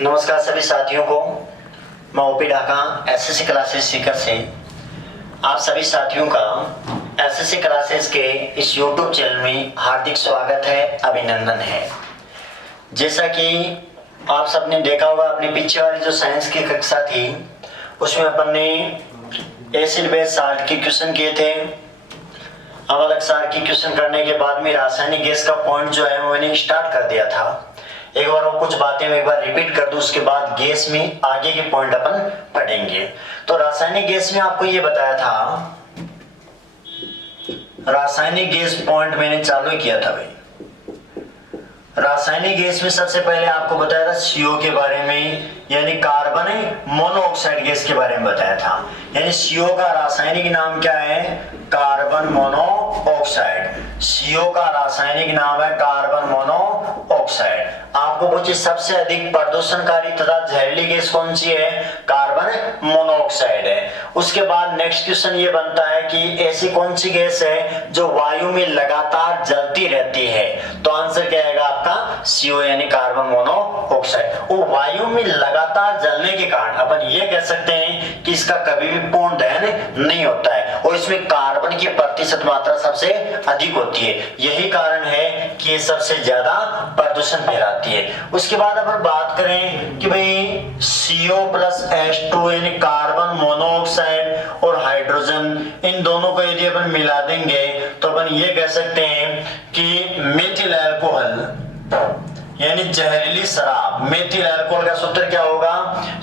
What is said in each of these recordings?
नमस्कार सभी साथियों को। मैं OP Dhaka SSC classes Sikar से आप सभी साथियों का एसएससी क्लासेस के इस यूट्यूब चैनल में हार्दिक स्वागत है, अभिनंदन है। जैसा कि आप सबने देखा होगा, अपने पीछे वाली जो साइंस की कक्षा थी उसमें अपन ने एसिड बेस साल्ट के क्वेश्चन किए थे। अवलग सार की क्वेश्चन करने के बाद में रासायनिक गैस का पॉइंट जो है वो मैंने स्टार्ट कर दिया था। एक बार वो कुछ बातें मैं एक बार रिपीट कर दूं, उसके बाद गैस में आगे के पॉइंट अपन पढ़ेंगे। तो रासायनिक गैस में आपको ये बताया था, रासायनिक गैस पॉइंट मैंने चालू किया था भाई। रासायनिक गैस में सबसे पहले आपको बताया था CO के बारे में, यानी कार्बन मोनोऑक्साइड गैस के बारे में बताया था। यानी CO का रासायनिक नाम क्या है? Carbon monoxide. CO का रासायनिक नाम है कार्बन मोनोऑक्साइड। आपको पूछे सबसे अधिक प्रदूषणकारी तथा जहरीली गैस कौन सी है? कार्बन मोनोऑक्साइड है। उसके बाद नेक्स्ट क्वेश्चन ये बनता है कि ऐसी कौन सी गैस है जो वायु में लगातार जलती रहती है? तो आंसर क्या आएगा आपका? CO यानी कार्बन मोनोऑक्साइड। वो वायु में लगातार जलने के कारण अपन ये कह सकते हैं कि इसका कभी भी पूर्ण दहन नहीं होता है और इसमें कार्बन की प्रतिशत मात्रा सबसे अधिक होती है। यही कारण है कि ये सबसे ज्यादा प्रदूषण फैलाती है। उसके बाद अपन बात करें कि भाई CO प्लस H2 यानी कार्बन मोनोऑक्साइड और हाइड्रोजन, इन दोनों को यदि अपन मिला देंगे तो अपन ये कह सकते हैं कि मेथिल अल्कोहल यानी जहरीली शराब। मेथिल अल्कोहल का सूत्र क्या होगा?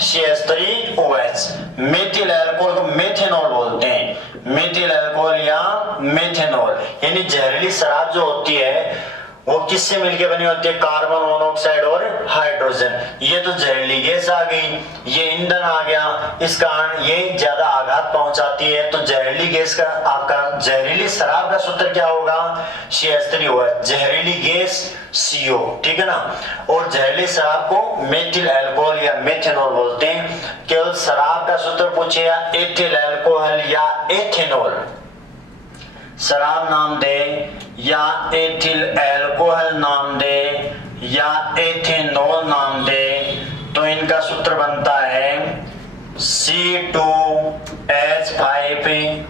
CH3OH। मेथिल अल्कोहल को मेथेनॉल बोलते हैं। मेथिल अल्कोहल या मेथेनॉल यानी जहरीली शराब जो होती है वो किससे मिलके बनी होती है? कार्बन मोनोऑक्साइड और हाइड्रोजन। ये तो जहरीली गैस आ गई, ये ईंधन आ गया, इस कारण ये ज्यादा आघात पहुंचाती है। तो जहरीली गैस का आपका जहरीली शराब का सूत्र क्या होगा? CH3OH। जहरीली गैस CO, ठीक है ना। और जहरीली शराब को मेथिल अल्कोहल या मेथेनॉल बोलते हैं। केवल शराब का सूत्र पूछे या एथिल अल्कोहल या एथेनॉल, शराब नाम दे या एथिल अल्कोहल नाम दे या एथेनॉल नाम दे, तो इनका सूत्र बनता है C2H5OH।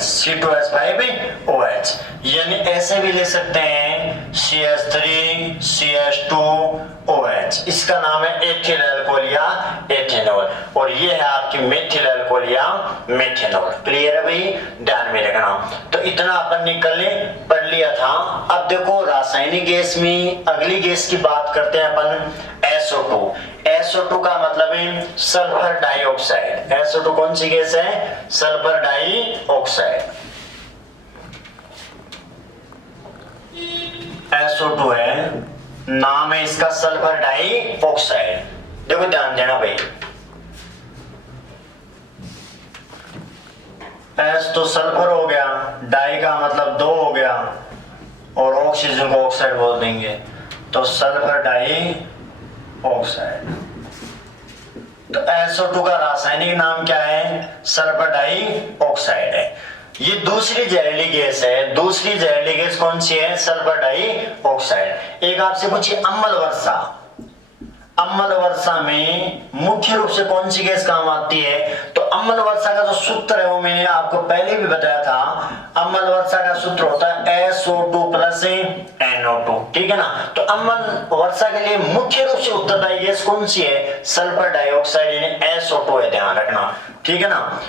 C2H5OH यानी ऐसे भी ले सकते हैं CH3CH2OH। इसका नाम है एथिल अल्कोहल या एथेनॉल और ये है आपकी मेथिल अल्कोहल या मेथेनॉल। क्लियर है भाई? ध्यान में रखना। तो इतना अपन ने कल पढ़ लिया था। अब देखो रासायनिक गैस में अगली गैस की बात करते हैं अपन, SO2। SO2 का मतलब है सल्फर डाइऑक्साइड। SO2 कौन सी गैस है? Sulphur dioxide. SO2 है, नाम है इसका सल्फर डाइऑक्साइड। देखो ध्यान देना भाई, S तो सल्फर हो गया, डाई का मतलब 2 हो गया और ऑक्सीजन को ऑक्साइड बोल देंगे, तो सल्फर डाई ऑक्साइड। तो SO2 का रासायनिक नाम क्या है? सल्फर डाई ऑक्साइड है। ये दूसरी जहरीली गैस है। दूसरी जहरीली गैस कौन सी है? Sulphur dioxide. एक आपसे पूछिए अम्ल वर्षा। अम्ल वर्षा में मुख्य रूप से कौन सी गैस काम आती है? तो अम्ल वर्षा का जो सूत्र है वो मैंने आपको पहले भी बताया था। अम्ल वर्षा का सूत्र होता है SO2 प्लस NO2, ठीक है ना। तो अम्ल वर्षा के लिए मुख्य रूप से उत्तरदायी गैस कौन सी है? सल्फर डाइऑक्साइड यानी SO2 है, ध्यान रखना, ठीक है ना।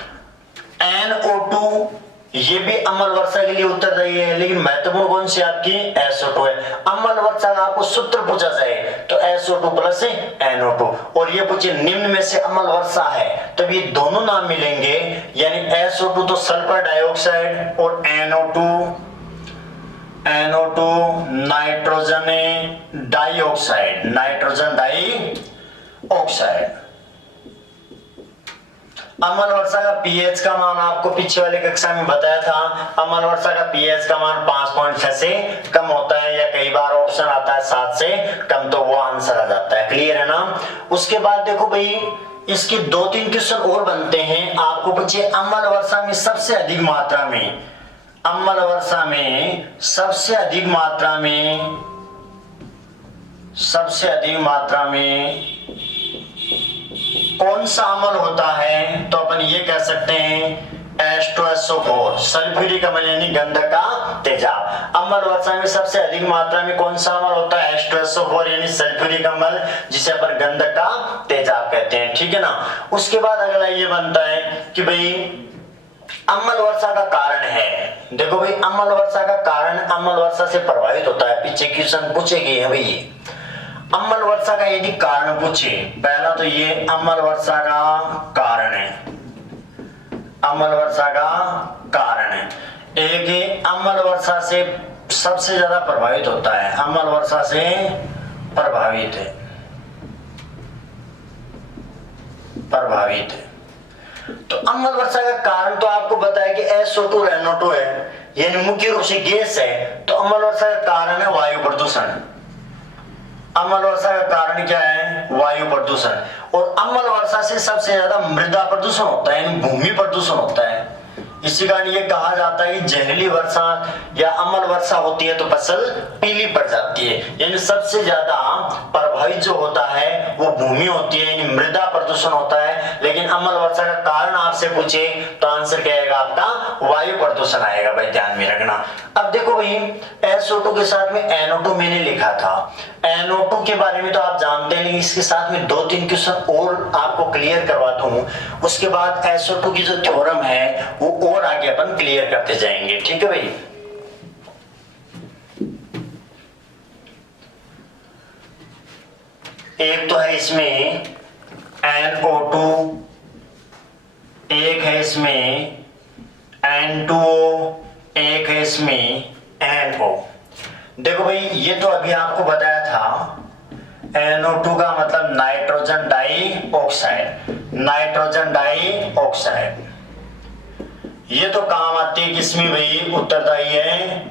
NO2 ये भी अम्ल वर्षा के लिए उत्तरदायी है, लेकिन महत्वपूर्ण कौन सी आपकी? SO2 है। अम्ल वर्षा का आपको सूत्र पूछा जाए तो SO2 प्लस NO2, और ये पूछे निम्न में से अम्ल वर्षा है, तो ये दोनों नाम मिलेंगे, यानी SO2 तो सल्फर डाइऑक्साइड और NO2 nitrogen dioxide, nitrogen dioxide. अम्ल वर्षा का pH का मान आपको पीछे वाली कक्षा में बताया था। अम्ल वर्षा का pH का मान 5.6 से कम होता है, या कई बार ऑप्शन आता है 7 से कम, तो वो आंसर आ जाता है। क्लियर है ना। उसके बाद देखो भाई, इसके 2-3 क्वेश्चन और बनते हैं। आपको पूछे अम्ल वर्षा में सबसे अधिक मात्रा में, अम्ल वर्षा में सबसे अधिक मात्रा में सबसे अधिक मात्रा में कौन सा अम्ल होता है, तो अपन ये कह सकते हैं H2SO4 सल्फ्यूरिक अम्ल यानी गंधक का तेजाब। अम्ल वर्षा में सबसे अधिक मात्रा में कौन सा अम्ल होता है, H2SO4 यानी सल्फ्यूरिक अम्ल, जिसे अपन गंधक का तेजाब कहते हैं, ठीक है ना। उसके बाद अगला ये बनता है कि भाई अम्ल वर्षा का कारण है। देखो भाई अम्ल वर्षा का कारण अम्ल वर्षा से प्रभावित होता है, पीछे क्वेश्चन पूछे गए हैं भाई। अम्ल वर्षा का यदि कारण पूछे, पहला तो ये अम्ल वर्षा का कारण है, अम्ल वर्षा का कारण है। एक ही अम्ल वर्षा से सबसे ज्यादा प्रभावित होता है, अम्ल वर्षा से प्रभावित है, तो अम्ल वर्षा का कारण तो आपको बताया कि SO2 NO2 है, यानी मुख्य रूप से गैस है। तो अम्ल वर्षा का कारण है वायु प्रदूषण। अम्ल वर्षा का कारण क्या है, वायु प्रदूषण। और अम्ल वर्षा से सबसे ज्यादा मृदा प्रदूषण होता है, यानी भूमि प्रदूषण होता है। इसी कारण ये कहा जाता है कि जहरीली वर्षा या अम्ल वर्षा होती है तो फसल पीली पड़ जाती है, यानी सबसे ज्यादा प्रभावित जो होता है वो भूमि होती है, यानी मृदा प्रदूषण होता है। लेकिन अम्ल वर्षा का कारण आपसे पूछे तो आंसर क्या आएगा आपका, वायु प्रदूषण आएगा भाई, ध्यान में रखना। अब देखो भाई SO2 के साथ में NO2 मैंने लिखा था, NO2 के बारे में तो आप जानते हैं, लेकिन इसके साथ में 2-3 क्वेश्चन और आपको क्लियर करवा दूं, उसके बाद SO2 की जो थ्योरम है वो और आगे अपन क्लियर करते जाएंगे, ठीक है भाई। एक तो है इसमें NO2, एक है इसमें N2O, एक है इसमें NO। देखो भाई ये तो अभी आपको बताया था, NO2 का मतलब nitrogen dioxide, nitrogen dioxide. ये तो काम आती है किसमें भाई, उत्तरदायी है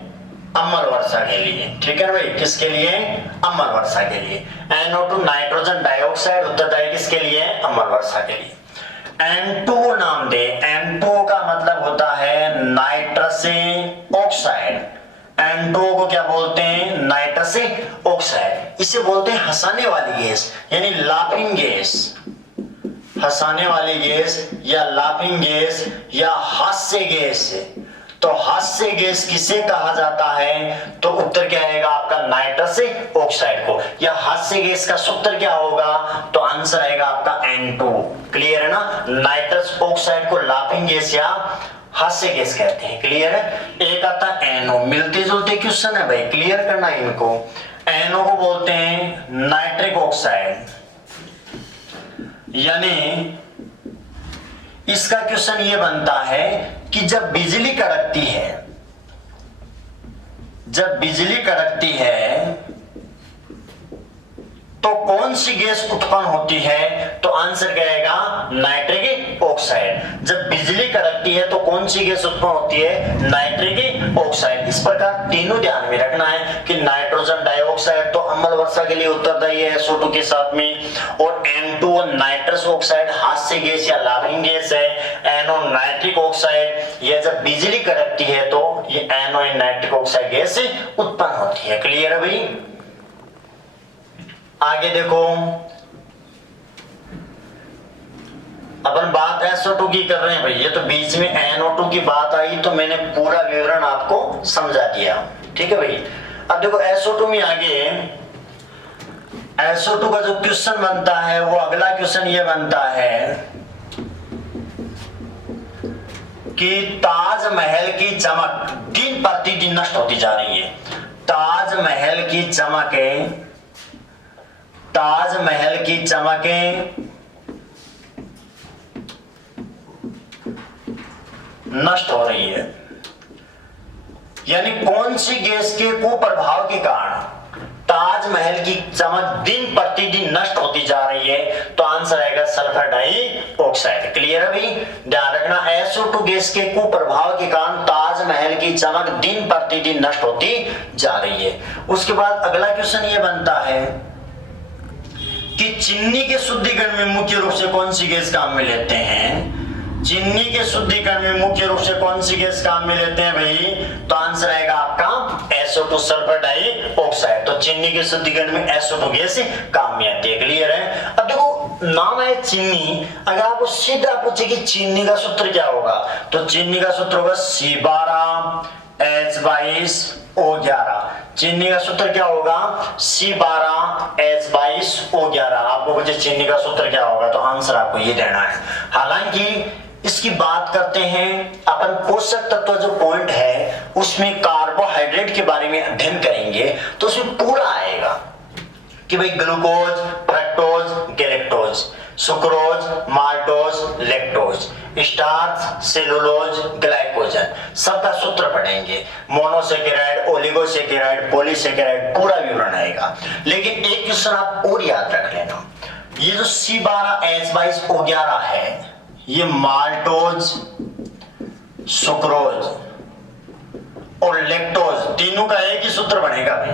अम्ल वर्षा के लिए, ठीक है भाई, किसके लिए, अम्ल वर्षा के लिए। NO2 नाइट्रोजन डाइऑक्साइड उत्तरदायी किसके लिए, अम्ल वर्षा के लिए। N2O नाम दे, N2O का मतलब होता है नाइट्रस ऑक्साइड। N2O को क्या बोलते हैं, नाइट्रस ऑक्साइड। इसे बोलते हैं हंसाने वाली गैस, यानी लाफिंग गैस, हंसाने वाली गैस या लाफिंग गैस या हास्य गैस। तो हास्य गैस किसे कहा जाता है, तो उत्तर क्या आएगा आपका, नाइट्रस ऑक्साइड को। या हास्य गैस का सूत्र क्या होगा, तो आंसर आएगा आपका N2। क्लियर है ना, नाइट्रस ऑक्साइड को लाफिंग गैस या हास्य गैस कहते हैं, क्लियर है। एक आता NO, मिलते जुलते क्वेश्चन है भाई, क्लियर करना है इनको। NO को बोलते हैं नाइट्रिक ऑक्साइड, यानी इसका क्वेश्चन ये बनता है कि जब बिजली कड़कती है, जब बिजली कड़कती है तो कौन सी गैस उत्पन्न होती है, तो आंसर क्या आएगा, नाइट्रिक ऑक्साइड। जब बिजली कड़कती है तो कौन सी गैस उत्पन्न होती है, नाइट्रिक ऑक्साइड। इस प्रकार तीनों ध्यान में रखना है कि नाइट्रोजन डाइऑक्साइड तो अम्ल वर्षा के लिए उत्तरदायी है SO2 के साथ में, और N2 नाइट्रस ऑक्साइड हास्य गैस या लाफिंग गैस है। NO नाइट्रिक ऑक्साइड, ये जब बिजली कड़कती है तो ये NO नाइट्रिक ऑक्साइड गैस उत्पन्न होती है, क्लियर है भाई। आगे देखो, अपन बात SO2 की कर रहे हैं भाई, ये तो बीच में NO2 की बात आई तो मैंने पूरा विवरण आपको समझा दिया, ठीक है भाई। अब देखो SO2 में आगे SO2 का जो क्वेश्चन बनता है वो अगला क्वेश्चन ये बनता है कि ताजमहल की चमक दिन प्रतिदिन नष्ट होती जा रही है। ताजमहल की चमकें, ताजमहल की चमकें नष्ट हो रही है, यानी कौन सी गैस के कुप्रभाव के कारण ताजमहल की चमक दिन प्रतिदिन नष्ट होती जा रही है, तो आंसर आएगा सल्फर डाइऑक्साइड। क्लियर है भाई, ध्यान रखना SO2 गैस के कुप्रभाव के कारण ताजमहल की चमक दिन प्रतिदिन नष्ट होती जा रही है। उसके बाद अगला क्वेश्चन ये बनता है कि चीनी के शुद्धिकरण में मुख्य रूप से कौन सी गैस काम में लेते हैं, चीनी के शुद्धिकरण में मुख्य रूप से कौन सी गैस काम में लेते हैं भाई? तो आंसर आएगा आपका SO2 सल्फर डाइऑक्साइड। तो चीनी के शुद्धिकरण में SO2 गैस काम में आती है। क्लियर है? अब देखो नाम है चीनी, अगर आपको सीधा पूछे कि चीनी का सूत्र क्या होगा, तो चीनी का सूत्र होगा C12H22O11। चीनी का सूत्र क्या होगा? C12H22O11। आपको पूछे चीनी का सूत्र क्या होगा, तो आंसर आपको ये देना है। हालांकि इसकी बात करते हैं अपन, पोषक तत्व जो पॉइंट है उसमें कार्बोहाइड्रेट के बारे में अध्ययन करेंगे तो उसमें पूरा आएगा कि भाई glucose, fructose, galactose, sucrose, maltose, lactose, starch, cellulose, glycogen, सबका सूत्र पढ़ेंगे। मोनोसेकेराइड, ओलिगोसेकेराइड, पॉलीसेकेराइड, पूरा विवरण आएगा। लेकिन एक क्वेश्चन आप और याद रख लेना, ये जो C12H22O11 है, ये माल्टोज, सुक्रोज और लैक्टोज तीनों का एक ही सूत्र बनेगा भाई,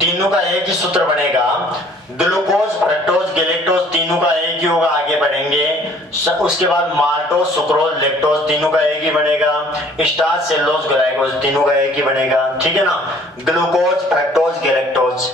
तीनों का एक ही सूत्र बनेगा। ग्लूकोज, फ्रक्टोज, गैलेक्टोज तीनों का एक ही होगा, आगे बढ़ेंगे। उसके बाद माल्टोज, सुक्रोज, लैक्टोज तीनों का एक ही बनेगा। स्टार्च, सेलुलोज, ग्लाइकोज तीनों का एक ही बनेगा। ठीक है ना? ग्लूकोज, फ्रक्टोज, गैलेक्टोज,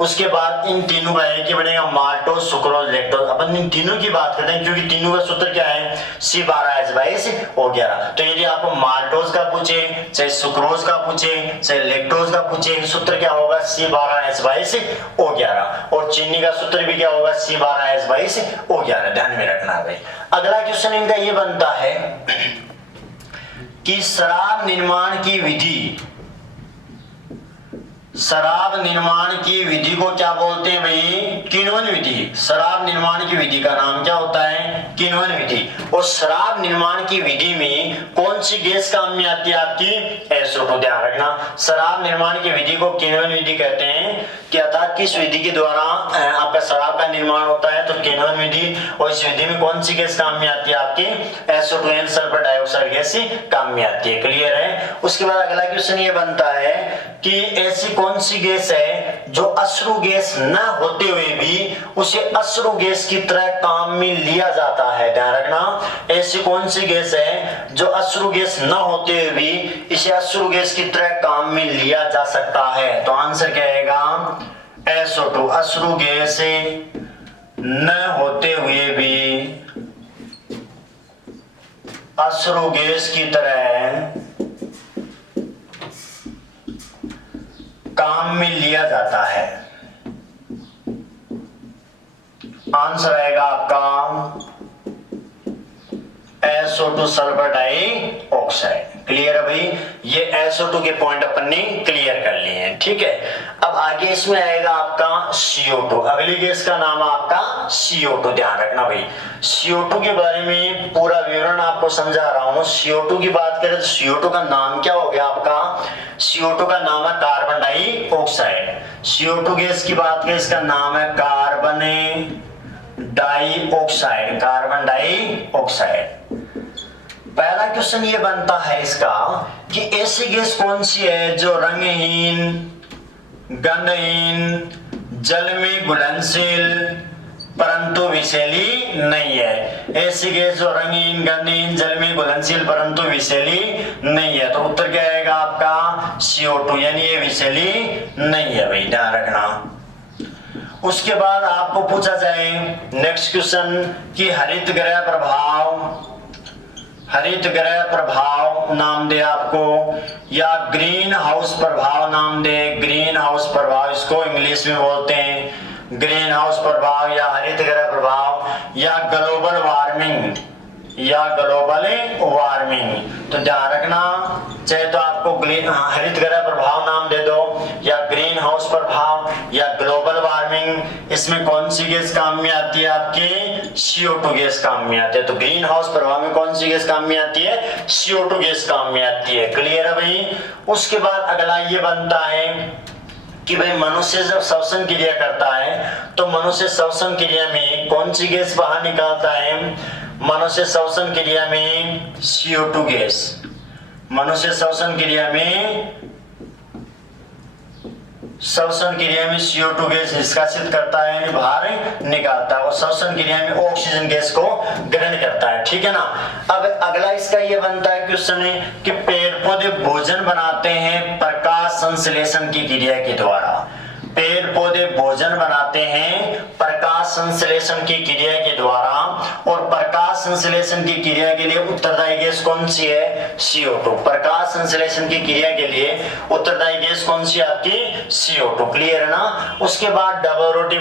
उसके बाद इन तीनों का एक ही बनेगा, माल्टोज, सुक्रोज, लैक्टोज। अपन इन तीनों की बात करते हैं क्योंकि तीनों का सूत्र क्या है? C12H22O11। तो यदि आपको माल्टोज का पूछे, चाहे सुक्रोज का पूछे, चाहे लैक्टोज का पूछे, सूत्र क्या होगा? C12H22O11। और चीनी का सूत्र भी क्या होगा? C12H22O11। ध्यान में रखना भाई। अगला क्वेश्चन इनका ये बनता है कि शराब निर्माण की विधि, शराब निर्माण की विधि को क्या बोलते हैं भाई? किण्वन विधि। शराब निर्माण की विधि का नाम क्या होता है? किण्वन विधि। और शराब निर्माण की विधि में कौन सी गैस काम में आती है? आपकी SO2। ध्यान रखना, शराब निर्माण की विधि को किण्वन विधि कहते हैं कि अर्थात किस विधि के द्वारा आपका शराब का निर्माण होता है, तो किण्वन विधि। और इस विधि में कौन सी गैस काम में आती है? आपकी SO2 यानी सल्फर डाइऑक्साइड गैस काम में आती है। क्लियर है? उसके बाद अगला क्वेश्चन ये बनता है कि ऐसी कौन सी गैस है जो अश्रु गैस न होते हुए भी उसे अश्रु गैस की तरह काम में लिया जाता है? ध्यान रखना, ऐसी कौन सी गैस है जो अश्रु गैस न होते हुए भी इसे अश्रु गैस की तरह काम में लिया जा सकता है? तो आंसर क्या आएगा? SO2। अश्रु गैस न होते हुए भी अश्रु गैस की तरह काम में लिया जाता है। आंसर आएगा आपका SO2 सल्फर डाइऑक्साइड। क्लियर है भाई? ये SO2 के पॉइंट अपन ने क्लियर कर लिए हैं। ठीक है, अब आगे इसमें आएगा आपका CO2। अगली गैस का नाम है आपका CO2। ध्यान रखना भाई, CO2 के बारे में पूरा विवरण आपको समझा रहा हूं। CO2 की बात करें तो CO2 का नाम क्या हो गया आपका? CO2 का नाम है कार्बन डाइऑक्साइड। CO2 गैस की बात करें, इसका नाम है कार्बन डाइऑक्साइड, कार्बन डाइऑक्साइड। पहला क्वेश्चन ये बनता है इसका कि ऐसी गैस कौन सी है जो रंगहीन, गंधहीन, जल में घुलनशील परंतु विषैली नहीं है? ऐसी गैस जो रंगहीन, गंधहीन, जल में घुलनशील परंतु विषैली नहीं है। तो उत्तर क्या आएगा आपका? CO2, यानी ये विषैली नहीं है भाई। ध्यान रखना। उसके बाद आपको पूछा जाए नेक्स्ट क्वेश्चन कि हरित गृह प्रभाव, हरित गृह प्रभाव नाम दे आपको, या ग्रीन हाउस प्रभाव नाम दे। ग्रीन हाउस प्रभाव इसको इंग्लिश में बोलते हैं, ग्रीन हाउस प्रभाव या हरित गृह प्रभाव या ग्लोबल वार्मिंग, या ग्लोबल वार्मिंग। तो ध्यान रखना, चाहे तो आपको हरित गृह प्रभाव नाम दे दो, या ग्रीन हाउस प्रभाव, या ग्लोबल वार्मिंग। इसमें कौन सी गैस काम में आती है? आपकी CO2 गैस काम में आती है। तो ग्रीन हाउस प्रभाव में कौन सी गैस काम में आती है? CO2 गैस काम में आती है। क्लियर है भाई? उसके बाद अगला ये बनता है कि भाई मनुष्य जब श्वसन क्रिया करता है तो मनुष्य श्वसन क्रिया में कौन सी गैस बाहर निकालता है? मनुष्य श्वसन क्रिया में CO2 गैस, मनुष्य श्वसन क्रिया में श्वसन क्रिया में CO2 गैस निष्कासित करता है यानी बाहर निकालता है और श्वसन क्रिया में ऑक्सीजन गैस को ग्रहण करता है। ठीक है ना। अब अगला इसका ये बनता है क्वेश्चन है कि पेड़ पौधे भोजन बनाते हैं प्रकाश संश्लेषण की क्रिया के द्वारा। पेड़ पौधे भोजन बनाते हैं प्रकाश संश्लेषण की क्रिया के द्वारा और प्रकाश संश्लेषण की क्रिया के लिए उत्तरदायी गैस कौन सी है? CO2। प्रकाश संश्लेषण की क्रिया के लिए उत्तरदायी गैस कौन सी है आपकी? CO2। क्लियर है ना। उसके बाद डबल रोटी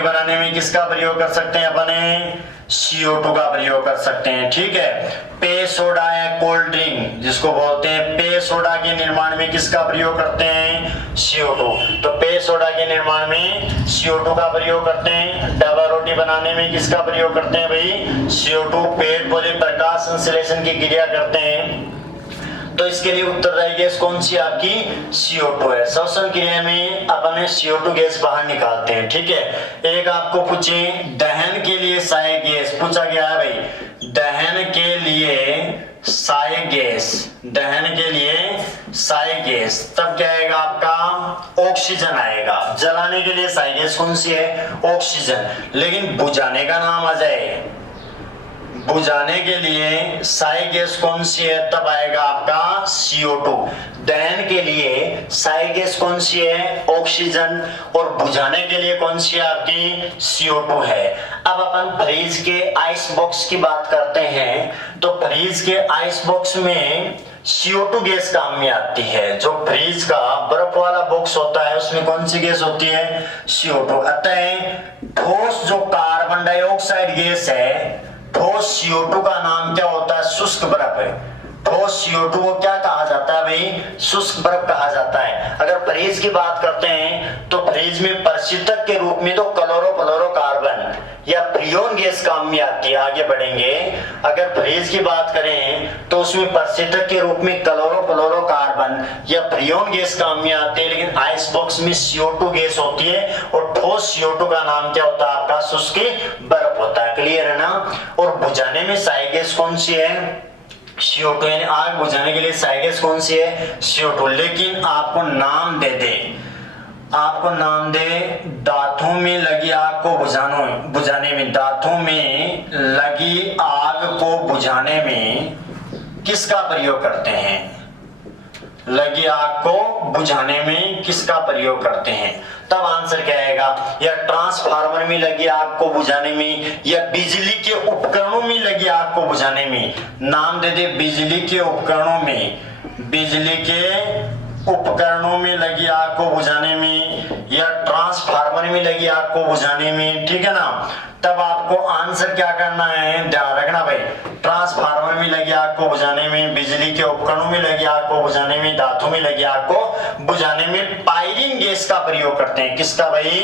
बनाने में किसका प्रयोग कर सकते हैं अपने? CO2 का प्रयोग कर सकते हैं। ठीक है। पेय सोडा या कोल्ड ड्रिंक जिसको बोलते हैं पेय सोडा के निर्माण में किसका प्रयोग करते हैं? CO2। तो पेय सोडा के निर्माण में CO2 का प्रयोग करते हैं। डबल रोटी बनाने में किसका प्रयोग करते हैं भाई? CO2। पेड़ पौधे प्रकाश संश्लेषण की क्रिया करते हैं तो इसके लिए उत्तरदायी गैस कौन सी आपकी? CO2 है। श्वसन क्रिया में अपन CO2 गैस बाहर निकालते हैं। ठीक है। एक आपको पूछे दहन के लिए सहायक गैस पूछा गया है भाई। दहन के लिए सहायक गैस तब क्या आएगा आपका? ऑक्सीजन आएगा। जलाने के लिए सहायक गैस कौन सी है? ऑक्सीजन। लेकिन बुझाने का नाम आ जाए, बुझाने के लिए सहायक गैस कौन सी है? तब आएगा आपका CO2। दहन के लिए सहायक गैस कौन सी है? ऑक्सीजन। और बुझाने के लिए कौन सी है आपकी? CO2 है। अब अपन फ्रीज के आइस बॉक्स की बात करते हैं तो फ्रीज के आइस बॉक्स में CO2 गैस काम में आती है। जो फ्रीज का बर्फ वाला बॉक्स होता है उसमें कौन सी गैस होती है? CO2। अतः ठोस जो कार्बन डाइऑक्साइड गैस है, ठोस CO2 का नाम क्या होता है? शुष्क बर्फ है। ठोस CO2 को क्या कहा जाता है भाई? शुष्क बर्फ कहा जाता है। अगर फ्रीज की बात करते हैं तो फ्रीज में प्रशीतक के रूप में तो क्लोरोफ्लोरोकार्बन या फ्रियोन गैस काम में आती है। आगे बढ़ेंगे। अगर फ्रीज की बात करें तो उसमें प्रशीतक के रूप में क्लोरोफ्लोरोकार्बन या फ्रियोन गैस काम में आती है, लेकिन आइस बॉक्स में CO2 गैस होती है और ठोस CO2 का नाम क्या होता है आपका? शुष्क बर्फ होता है। क्लियर है ना। और बुझाने में सहायक गैस कौन सी है? CO2। यानी आग बुझाने के लिए सहायक गैस कौन सी है? CO2। लेकिन आपको नाम दे दांतों में लगी आग को बुझाने में, दांतों में लगी आग को बुझाने में किसका प्रयोग करते हैं? लगी आग को बुझाने में किसका प्रयोग करते हैं? तब आंसर क्या आएगा? या ट्रांसफार्मर में लगी आग को बुझाने में या बिजली के उपकरणों में लगी आग को बुझाने में। नाम दे दे बिजली के उपकरणों में लगी आग को बुझाने में या ट्रांसफार्मर में लगी आग को बुझाने में। ठीक है ना। तब आपको आंसर क्या करना है? ध्यान रखना भाई। ट्रांसफार्मर में लगी आग को बुझाने में, बिजली के उपकरणों में लगी आग को बुझाने में, दांतों में लगी आग को बुझाने में पायरीन गैस का प्रयोग करते हैं। किसका भाई?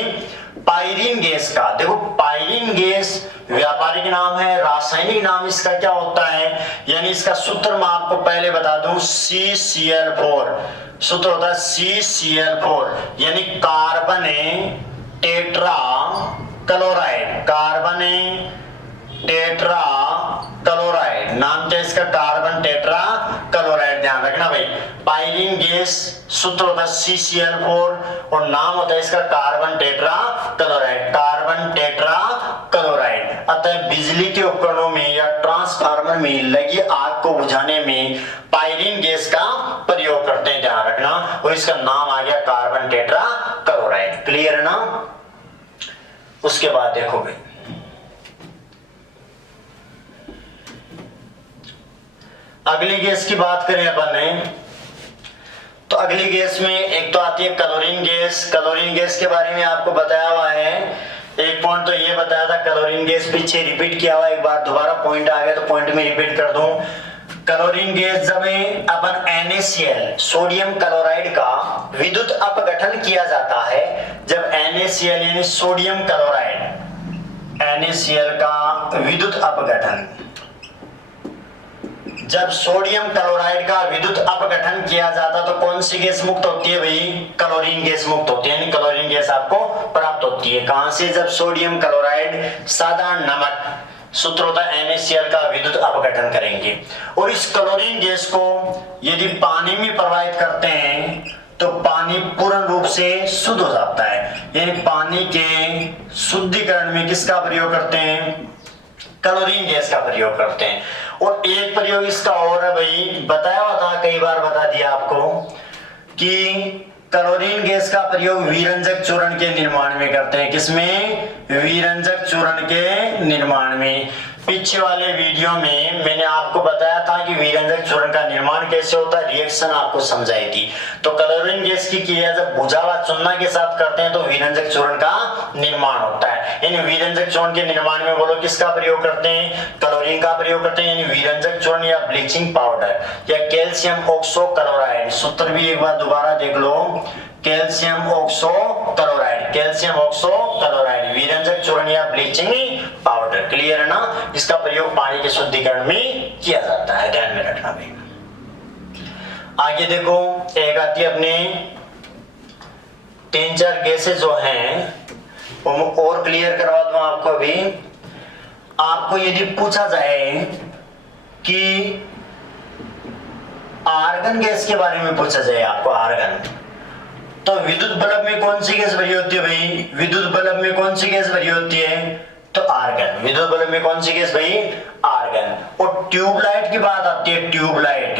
पायरीन गैस का। देखो पायरीन गैस व्यापारिक नाम है, रासायनिक नाम इसका क्या होता है? यानी इसका सूत्र मैं आपको पहले बता दूं, CCl4। सूत्र होता है CCl4 यानी कार्बन टेट्रा क्लोराइड। नाम क्या इसका? Carbon tetra chloride. ध्यान रखना भाई। पायरीन गैस सूत्र होता है CCl4 और नाम होता है इसका कार्बन टेट्रा क्लोराइड। अतः बिजली के उपकरणों में या ट्रांसफार्मर में लगी आग को बुझाने में पायरीन गैस का प्रयोग करते हैं। ध्यान रखना। और इसका नाम आ गया कार्बन टेट्रा क्लोराइड। क्लियर है ना। उसके बाद देखो भाई, अगली गैस की बात करें अपन ने तो अगली गैस में एक तो आती है क्लोरीन गैस। क्लोरीन गैस के बारे में आपको बताया हुआ है। एक पॉइंट तो ये बताया था, क्लोरीन गैस पीछे रिपीट किया हुआ, एक बार दोबारा पॉइंट आ गया तो पॉइंट में रिपीट कर दूं। क्लोरीन गैस जब अपन NaCl सोडियम क्लोराइड का विद्युत अपघटन किया जाता है, जब NaCl यानी सोडियम क्लोराइड, NaCl का विद्युत अपघटन, जब सोडियम क्लोराइड का विद्युत अपघटन किया जाता तो कौन सी गैस मुक्त होती है भाई? क्लोरीन गैस मुक्त होती है। यानी क्लोरीन गैस आपको प्राप्त होती है कहां से? जब सोडियम क्लोराइड साधारण नमक सूत्र होता है NaCl का विद्युत अपघटन करेंगे। और इस क्लोरीन गैस को यदि पानी में प्रवाहित करते हैं तो पानी पूर्ण रूप से शुद्ध हो जाता है। यानी पानी के शुद्धिकरण में किसका प्रयोग करते हैं? क्लोरीन गैस का प्रयोग करते हैं। और एक प्रयोग इसका और है भाई, बताया हुआ था, कई बार बता दिया आपको कि क्लोरीन गैस का प्रयोग विरंजक चूर्ण के निर्माण में करते हैं। किसमें? विरंजक चूर्ण के निर्माण में। पीछे वाले वीडियो में मैंने आपको बताया था कि विरंजक चूर्ण का निर्माण कैसे होता है, रिएक्शन आपको समझाई थी। तो क्लोरीन गैस की क्रिया जब भुजा व चूना के साथ करते हैं तो विरंजक चूर्ण का निर्माण होता है। यानी विरंजक चूर्ण के निर्माण में बोलो किसका प्रयोग करते हैं? क्लोरीन का प्रयोग करते हैं। यानी विरंजक चूर्ण या ब्लीचिंग पाउडर या कैल्शियम ऑक्सो क्लोराइड, सूत्र भी एक बार दोबारा देख लो, calcium oxo chloride, calcium oxo chloride विरंजक चूर्ण या ब्लीचिंग पाउडर। क्लियर है ना? इसका प्रयोग पानी के शुद्धिकरण में किया जाता है, ध्यान में रखना भाई। आगे देखो, एक आती है अपने 3-4 गैसेस जो हैं वो और क्लियर करवा दूं आपको। अभी आपको यदि पूछा जाए कि आर्गन गैस के बारे में पूछा जाए आपको, आर्गन, तो विद्युत बल्ब में कौन सी गैस भरी होती है भाई? विद्युत बल्ब में कौन सी गैस भरी होती है? तो आर्गन। विद्युत बल्ब में कौन सी गैस भाई? आर्गन। और ट्यूबलाइट की बात आती है, ट्यूबलाइट,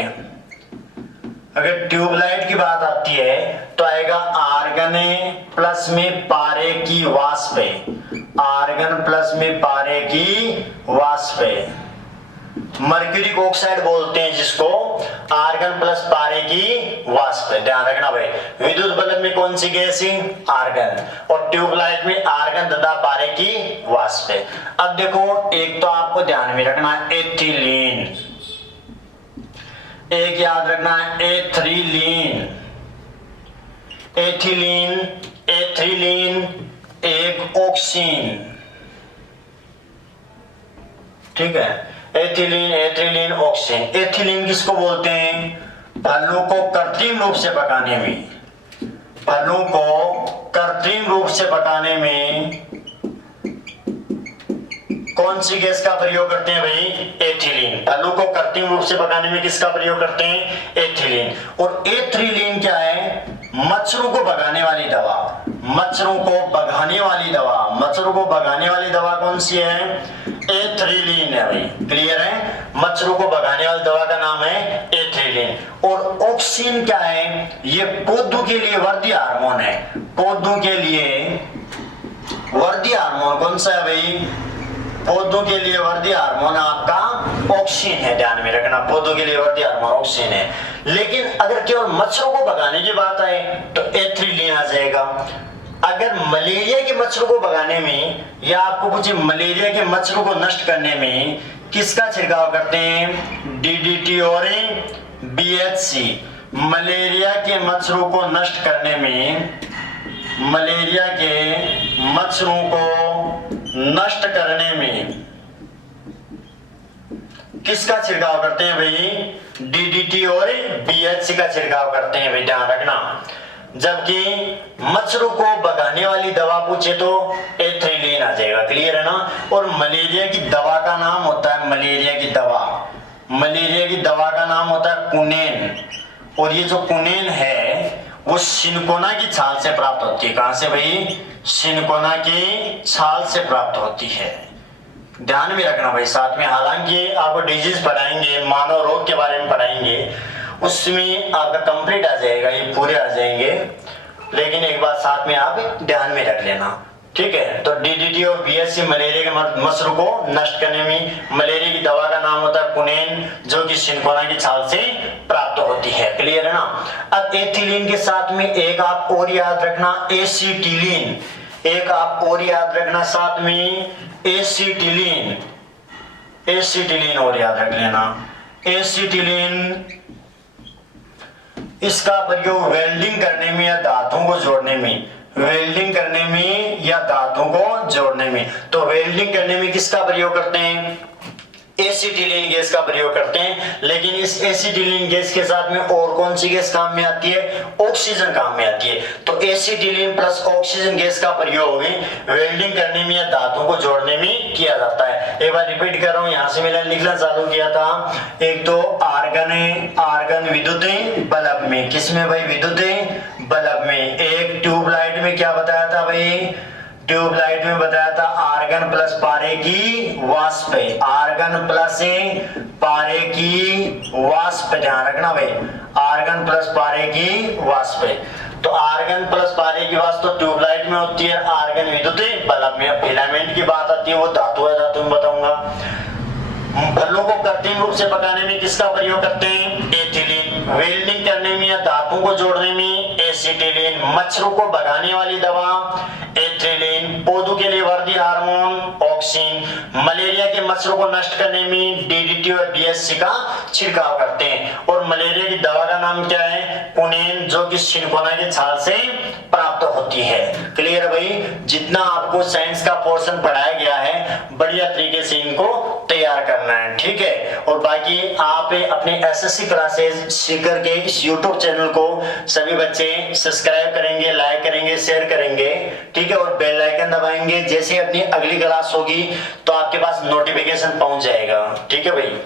अगर ट्यूबलाइट की बात आती है तो आएगा आर्गन प्लस में पारे की वाष्प, आर्गन प्लस में पारे की वाष्प, मर्क्यूरिक ऑक्साइड बोलते हैं जिसको, आर्गन प्लस पारे की वाष्प। ध्यान रखना भाई, विद्युत बल्ब में कौन सी गैस है? आर्गन। और ट्यूबलाइट में आर्गन तथा पारे की वाष्प। अब देखो, एक तो आपको ध्यान में रखना है एथिलीन, एक याद रखना है एथ्रीलीन, एथिलीन, एथ्रीलीन, एक ऑक्सीन, ठीक है, एथिलीन, एथ्रीलीन, ऑक्सीन। एथिलीन किसको बोलते हैं? फलों को कृत्रिम रूप से पकाने में, फलों को कृत्रिम रूप से पकाने में कौन सी गैस का प्रयोग करते हैं भाई? एथिलीन। फलों को कृत्रिम रूप से पकाने में किसका प्रयोग करते हैं? एथिलीन। और एथ्रीलीन क्या है? मच्छरों को भगाने वाली दवा, मच्छरों को भगाने वाली दवा, मच्छरों को भगाने वाली दवा कौन सी है? एथ्रीलीन है भाई। क्लियर है? मच्छरों को भगाने वाली दवा का नाम है एथ्रीलीन। और ऑक्सीन क्या है? ये पौधों के लिए वर्दी हार्मोन है, पौधों के लिए वर्दी हार्मोन कौन सा है भाई? पौधों के लिए वर्दी हार्मोन आपका ऑक्सीन है, ध्यान में रखना, पौधों के लिए वर्दी हार्मोन ऑक्सीन है। लेकिन अगर केवल मच्छरों को भगाने की बात आए तो एथ्रीलीन आ जाएगा। अगर मलेरिया के मच्छरों को भगाने में या आपको पूछे मलेरिया के मच्छरों को नष्ट करने में किसका छिड़काव करते हैं? डीडीटी और बीएचसी। मलेरिया के मच्छरों को नष्ट करने में, मलेरिया के मच्छरों को नष्ट करने में किसका छिड़काव करते हैं भाई? डीडीटी और बीएचसी का छिड़काव करते हैं भाई, ध्यान रखना। जबकि मच्छरों को भगाने वाली दवा पूछे तो एथ्रीलीन आ जाएगा। क्लियर है ना? और मलेरिया की दवा का नाम होता है, मलेरिया की दवा, मलेरिया की दवा का नाम होता है कुनेन। और ये जो कुनेन है वो सिनकोना की छाल से प्राप्त होती है। कहां से भाई? सिनकोना की छाल से प्राप्त होती है। ध्यान में रखना भाई। साथ में हालांकि आपको डिजीज पढ़ाएंगे, मानव रोग के बारे में पढ़ाएंगे, उसमें आपका कंप्लीट आ जाएगा, ये पूरे आ जाएंगे, लेकिन एक बात साथ में आप ध्यान में रख लेना, ठीक है? तो डीडीटी और बीएचसी मलेरिया के मच्छरों को नष्ट करने में, मलेरिया की दवा का नाम होता है कुनेन, जो कि सिनकोना की छाल से प्राप्त होती है। क्लियर है ना? अब एथिलीन के साथ में एक आप और याद रखना एसिटिलीन, एक आप और याद रखना साथ में एसिटिलीन, एसिटिलीन और याद रख लेना एसिटिलीन। इसका प्रयोग वेल्डिंग करने में या धातुओं को जोड़ने में, वेल्डिंग करने में या धातुओं को जोड़ने में, तो वेल्डिंग करने में किसका प्रयोग करते हैं? एसिटिलीन गैस का प्रयोग करते हैं। लेकिन इस एसिटिलीन गैस के साथ में और कौन सी गैस काम में आती है? ऑक्सीजन काम में आती है। तो एसिटिलीन प्लस ऑक्सीजन गैस का प्रयोग वेल्डिंग करने में या धातुओं को जोड़ने में किया जाता है। एक बार रिपीट कर रहा हूं, यहां से मैंने लिखना चालू किया था। एक तो आर्गन है, आर्गन विद्युत बल्ब में, किसमें भाई? विद्युत बल्ब में। एक ट्यूबलाइट में क्या बताया था भाई, ट्यूबलाइट में बताया था आर्गन प्लस पारे की वाष्प, आर्गन प्लस पारे की वाष्प, ध्यान रखना भाई, आर्गन प्लस पारे की वाष्प। तो आर्गन प्लस पारे की वाष्प तो ट्यूबलाइट में होती है, आर्गन विद्युत बल्ब में। अब फिलामेंट की बात आती है, वो धातु है, धातु में बताऊंगा। फलों को कृत्रिम रूप से पकाने में किसका प्रयोग करते हैं, एथिलीन। वेल्डिंग करने में या धातु को जोड़ने में एसिटिलीन। मच्छरों को भगाने वाली दवा एथिलीन। पौधों के लिए वर्दी हार्मोन ऑक्सिन। मलेरिया के मच्छरों को नष्ट करने में डीडीटी और डीएससी का छिड़काव करते हैं। और मलेरिया की दवा का नाम क्या है, कुनेन, जो कि सिनकोना की छाल से प्राप्त होती है। क्लियर है भाई, जितना आपको साइंस का पोर्शन पढ़ाया गया है बढ़िया तरीके से इनको तैयार करना है, ठीक है। और बाकी आप अपने एसएससी क्लासेस सीख करके इस यूट्यूब चैनल को सभी बच्चे सब्सक्राइब करेंगे, लाइक करेंगे, शेयर करेंगे, ठीक है। और बेल आइकन दबाएंगे, जैसे अपनी अगली क्लास होगी तो आपके पास नोटिफिकेशन पहुंच जाएगा, ठीक है भाई।